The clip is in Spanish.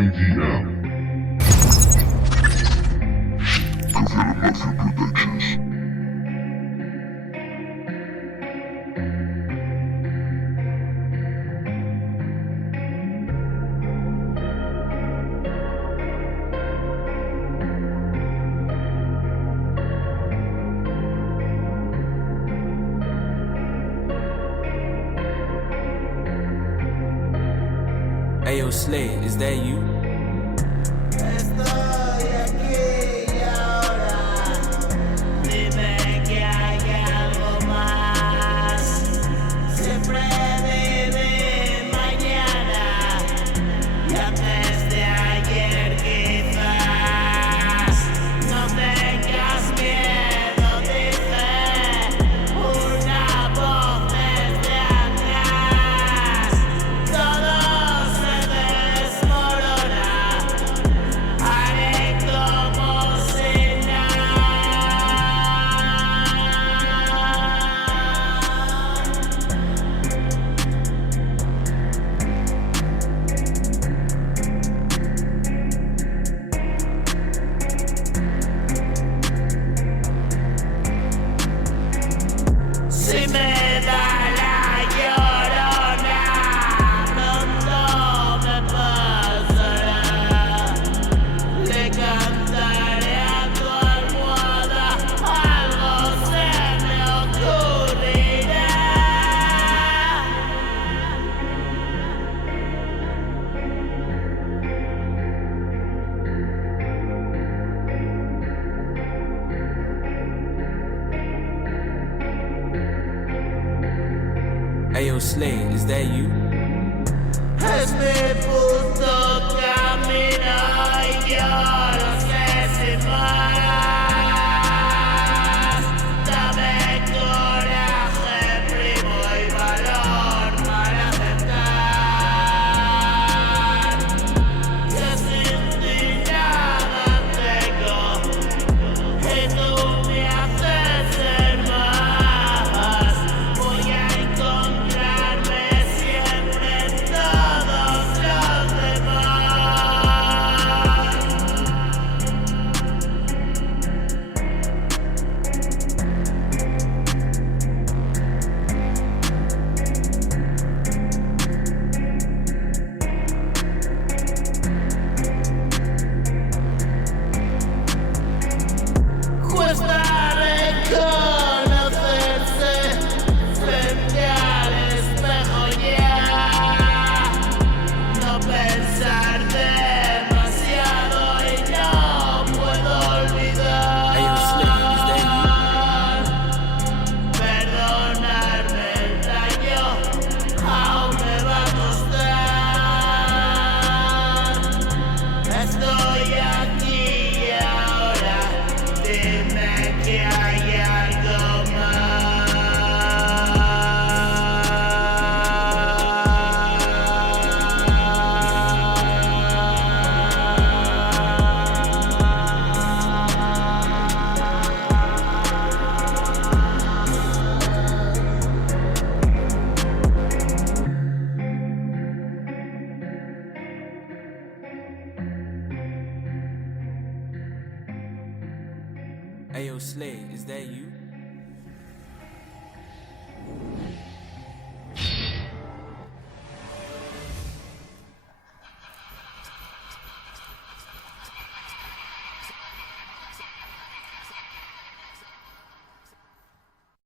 KVM. Cafialamafia Productions. Ayo, Slay, is that you? Estoy aquí y ahora. Dime que hay algo más. Siempre viví mañana y antes de ayer quizás. No tengas miedo, dice una voz desde atrás. Todo se desmorona. Haré como si nada. Si me da la llorona, pronto me pasará. Le cantaré a tu almohada, algo se me ocurrirá. Ayo, Slay, is that you? Es mi puto camino y yo no sé si más. Dame coraje, primo, y valor para aceptar que sin ti nada tengo y tú me haces ser más. Voy a encontrarme siempre en todos los demás. Cuesta reconocerse frente al espejo ya. No pensar demasiado y no puedo olvidar. Ayo, Slay, is that Perdonarme el daño aún me va a costar. Estoy aquí y ahora. Dime que hay algo you? Ayo, Slay, is that you?